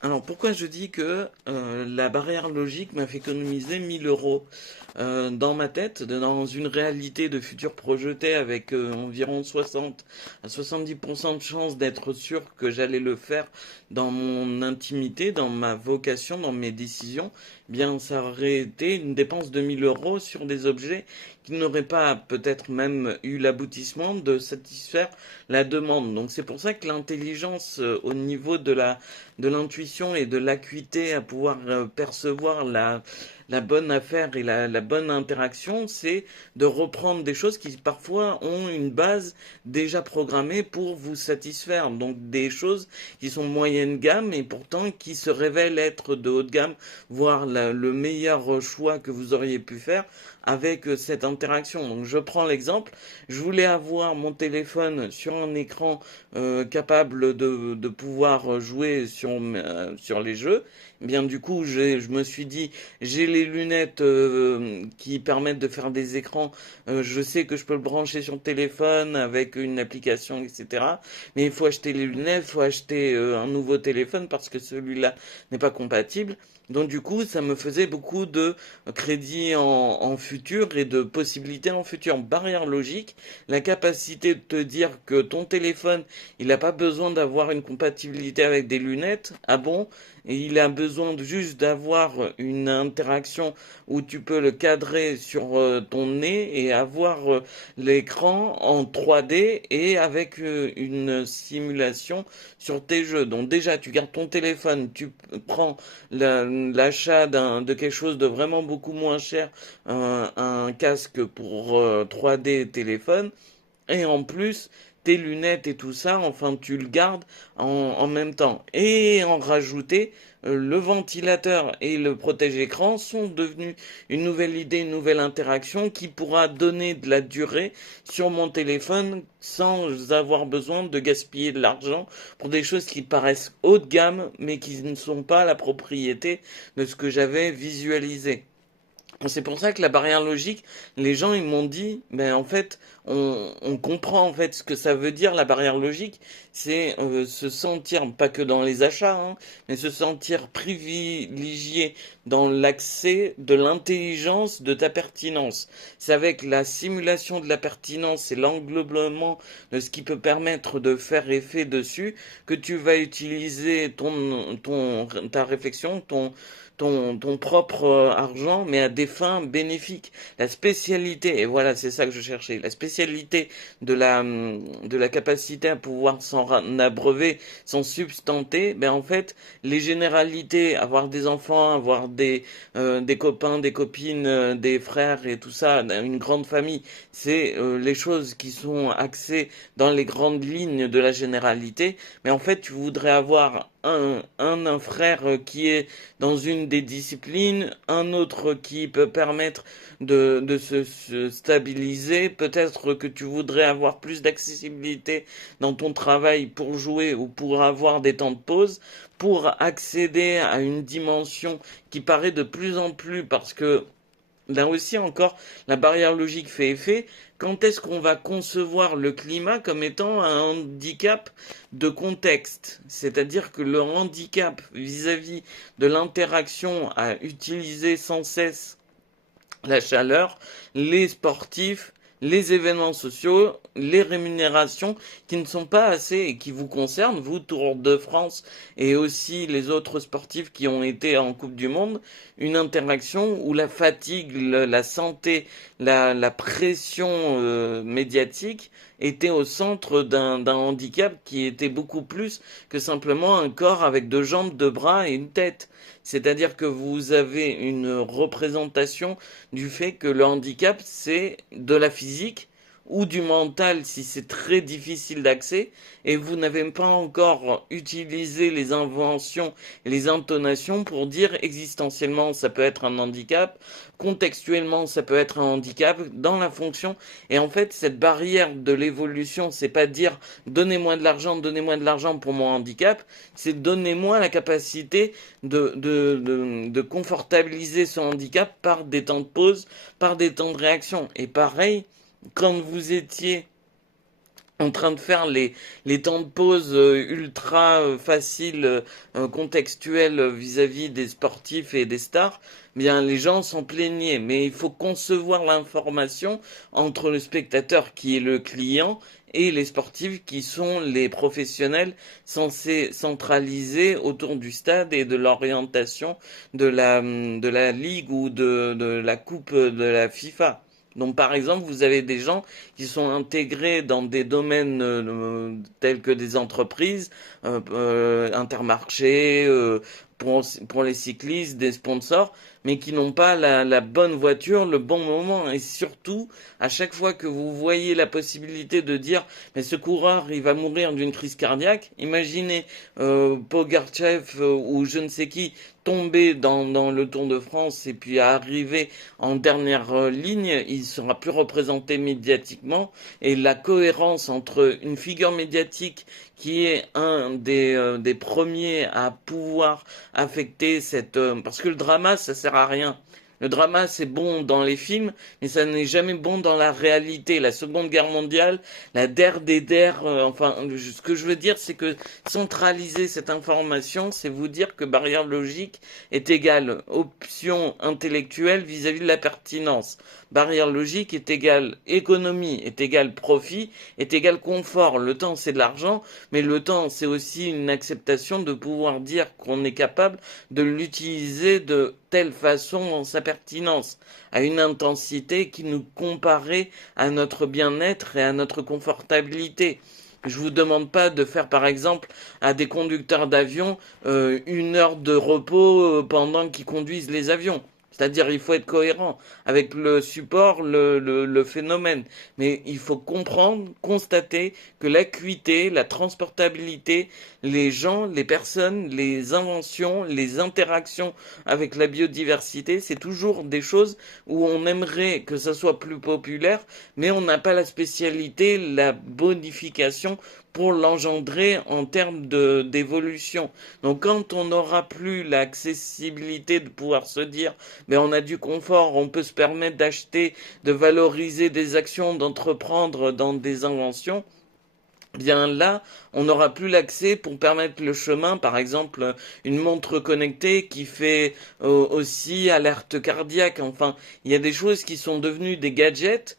Alors pourquoi je dis que la barrière logique m'a fait économiser 1 000 € dans ma tête, dans une réalité de futur projeté avec environ 60 à 70% de chances d'être sûr que j'allais le faire dans mon intimité, dans ma vocation, dans mes décisions, bien ça aurait été une dépense de 1 000 € sur des objets qui n'auraient pas peut-être même eu l'aboutissement de satisfaire la demande. Donc c'est pour ça que l'intelligence au niveau de l'intuition et de l'acuité à pouvoir percevoir la bonne affaire et la bonne interaction, c'est de reprendre des choses qui parfois ont une base déjà programmée pour vous satisfaire. Donc des choses qui sont moyenne gamme et pourtant qui se révèlent être de haute gamme, voire le meilleur choix que vous auriez pu faire avec cette interaction. Donc je prends l'exemple, je voulais avoir mon téléphone sur un écran capable de pouvoir jouer sur les jeux. Bien du coup, je me suis dit, j'ai les lunettes qui permettent de faire des écrans. Je sais que je peux le brancher sur le téléphone avec une application, etc. Mais il faut acheter les lunettes, il faut acheter un nouveau téléphone parce que celui-là n'est pas compatible. Donc du coup, ça me faisait beaucoup de crédits en futur et de possibilités en futur. Barrière logique, la capacité de te dire que ton téléphone, il n'a pas besoin d'avoir une compatibilité avec des lunettes. Ah bon? Et il a besoin juste d'avoir une interaction où tu peux le cadrer sur ton nez et avoir l'écran en 3D et avec une simulation sur tes jeux. Donc déjà, tu gardes ton téléphone, tu prends l'achat de quelque chose de vraiment beaucoup moins cher, un casque pour 3D téléphone, et en plus, tes lunettes et tout ça, enfin, tu le gardes en même temps. Et en rajouter, le ventilateur et le protège-écran sont devenus une nouvelle idée, une nouvelle interaction qui pourra donner de la durée sur mon téléphone sans avoir besoin de gaspiller de l'argent pour des choses qui paraissent haut de gamme, mais qui ne sont pas la propriété de ce que j'avais visualisé. C'est pour ça que la barrière logique, les gens ils m'ont dit, mais en fait, on comprend en fait ce que ça veut dire la barrière logique, c'est se sentir, pas que dans les achats, hein, mais se sentir privilégié dans l'accès de l'intelligence de ta pertinence. C'est avec la simulation de la pertinence et l'englobement de ce qui peut permettre de faire effet dessus que tu vas utiliser ta réflexion, ton propre argent, mais à des fins bénéfiques. La spécialité, et voilà, c'est ça que je cherchais, la spécialité de la capacité à pouvoir s'en abreuver, s'en substanter, ben en fait, les généralités, avoir des enfants, avoir des copains, des copines, des frères et tout ça, une grande famille, c'est les choses qui sont axées dans les grandes lignes de la généralité, mais en fait, tu voudrais avoir un frère qui est dans une des disciplines, un autre qui peut permettre de se stabiliser, peut-être que tu voudrais avoir plus d'accessibilité dans ton travail pour jouer ou pour avoir des temps de pause, pour accéder à une dimension qui paraît de plus en plus parce que là aussi encore, la barrière logique fait effet. Quand est-ce qu'on va concevoir le climat comme étant un handicap de contexte? C'est-à-dire que le handicap vis-à-vis de l'interaction à utiliser sans cesse la chaleur, les sportifs, les événements sociaux, les rémunérations qui ne sont pas assez et qui vous concernent, vous, Tour de France et aussi les autres sportifs qui ont été en Coupe du Monde, une interaction où la fatigue, la santé, la pression médiatique était au centre d'un handicap qui était beaucoup plus que simplement un corps avec deux jambes, deux bras et une tête. C'est-à-dire que vous avez une représentation du fait que le handicap, c'est de la physique ou du mental si c'est très difficile d'accès et vous n'avez pas encore utilisé les inventions et les intonations pour dire existentiellement ça peut être un handicap, contextuellement ça peut être un handicap dans la fonction et en fait cette barrière de l'évolution c'est pas dire donnez-moi de l'argent pour mon handicap, c'est donnez-moi la capacité de confortabiliser son handicap par des temps de pause, par des temps de réaction. Et pareil, quand vous étiez en train de faire les temps de pause ultra faciles, contextuels vis-à-vis des sportifs et des stars, bien les gens s'en plaignaient. Mais il faut concevoir l'information entre le spectateur qui est le client et les sportifs qui sont les professionnels censés centraliser autour du stade et de l'orientation de la ligue ou de la coupe de la FIFA. Donc par exemple, vous avez des gens qui sont intégrés dans des domaines tels que des entreprises, Intermarché, pour les cyclistes, des sponsors, mais qui n'ont pas la bonne voiture, le bon moment. Et surtout, à chaque fois que vous voyez la possibilité de dire, mais ce coureur, il va mourir d'une crise cardiaque, imaginez Pogačev ou je ne sais qui tomber dans le Tour de France et puis arriver en dernière ligne, il sera plus représenté médiatiquement et la cohérence entre une figure médiatique qui est un des premiers à pouvoir affecter cette... parce que le drama, ça sert à rien. Le drama, c'est bon dans les films, mais ça n'est jamais bon dans la réalité. La Seconde Guerre mondiale, la der des der, enfin, ce que je veux dire, c'est que centraliser cette information, c'est vous dire que barrière logique est égale option intellectuelle vis-à-vis de la pertinence. Barrière logique est égale économie, est égale profit, est égale confort. Le temps, c'est de l'argent, mais le temps, c'est aussi une acceptation de pouvoir dire qu'on est capable de l'utiliser de telle façon dans sa pertinence, à une intensité qui nous comparait à notre bien-être et à notre confortabilité. Je vous demande pas de faire par exemple à des conducteurs d'avion 1 heure de repos pendant qu'ils conduisent les avions. C'est-à-dire il faut être cohérent avec le support, le phénomène. Mais il faut comprendre, constater que l'acuité, la transportabilité, les gens, les personnes, les inventions, les interactions avec la biodiversité, c'est toujours des choses où on aimerait que ça soit plus populaire, mais on n'a pas la spécialité, la bonification pour l'engendrer en termes d'évolution. Donc quand on n'aura plus l'accessibilité de pouvoir se dire, mais on a du confort, on peut se permettre d'acheter, de valoriser des actions, d'entreprendre dans des inventions, bien là, on n'aura plus l'accès pour permettre le chemin, par exemple une montre connectée qui fait aussi alerte cardiaque. Enfin, il y a des choses qui sont devenues des gadgets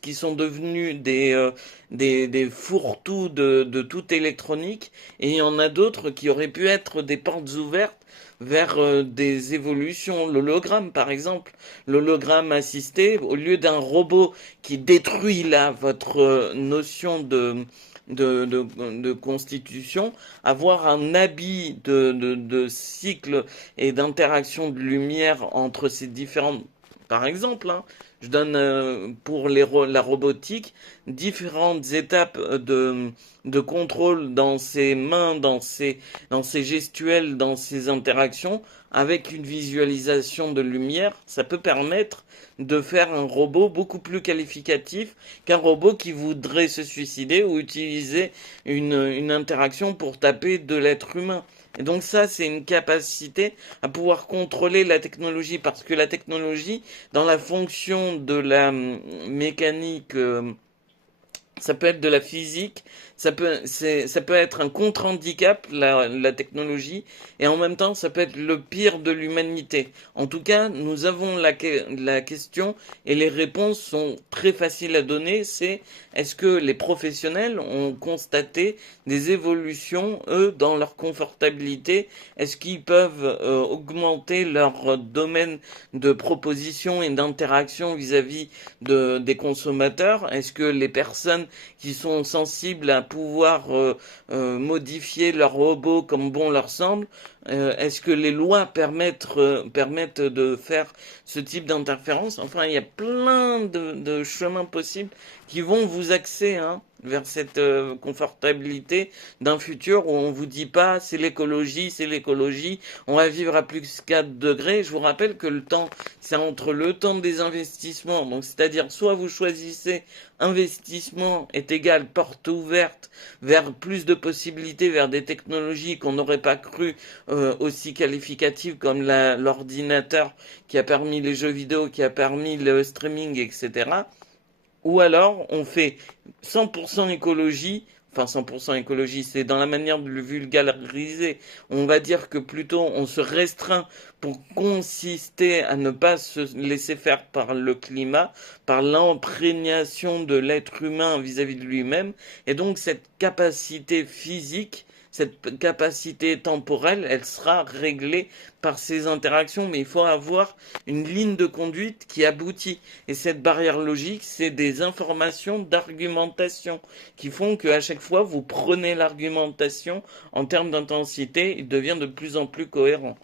qui sont devenus des fourre-tout de toute électronique, et il y en a d'autres qui auraient pu être des portes ouvertes vers des évolutions. L'hologramme, par exemple, l'hologramme assisté, au lieu d'un robot qui détruit là votre notion de constitution, avoir un habit de cycle et d'interaction de lumière entre ces différentes... Par exemple, hein, je donne pour la robotique différentes étapes de contrôle dans ses mains, dans ses gestuels, dans ses interactions, avec une visualisation de lumière. Ça peut permettre de faire un robot beaucoup plus qualificatif qu'un robot qui voudrait se suicider ou utiliser une interaction pour taper de l'être humain. Et donc ça, c'est une capacité à pouvoir contrôler la technologie, parce que la technologie, dans la fonction de la mécanique, ça peut être de la physique, ça peut être un contre-handicap, la technologie, et en même temps, ça peut être le pire de l'humanité. En tout cas, nous avons la question, et les réponses sont très faciles à donner, c'est est-ce que les professionnels ont constaté des évolutions, eux, dans leur confortabilité? Est-ce qu'ils peuvent augmenter leur domaine de proposition et d'interaction vis-à-vis des consommateurs? Est-ce que les personnes qui sont sensibles à pouvoir modifier leur robot comme bon leur semble, est-ce que les lois permettent de faire ce type d'interférence? Enfin, il y a plein de chemins possibles qui vont vous axer vers cette confortabilité d'un futur où on vous dit pas c'est l'écologie, on va vivre à plus 4 degrés. Je vous rappelle que le temps, c'est entre le temps des investissements, donc c'est-à-dire soit vous choisissez investissement est égal porte ouverte vers plus de possibilités, vers des technologies qu'on n'aurait pas cru aussi qualificatives comme l'ordinateur qui a permis les jeux vidéo, qui a permis le streaming, etc. Ou alors, on fait 100% écologie, enfin 100% écologie, c'est dans la manière de le vulgariser. On va dire que plutôt on se restreint pour consister à ne pas se laisser faire par le climat, par l'imprégnation de l'être humain vis-à-vis de lui-même. Et donc cette capacité physique, cette capacité temporelle, elle sera réglée par ces interactions, mais il faut avoir une ligne de conduite qui aboutit. Et cette barrière logique, c'est des informations d'argumentation qui font qu'à chaque fois, vous prenez l'argumentation en termes d'intensité, il devient de plus en plus cohérent.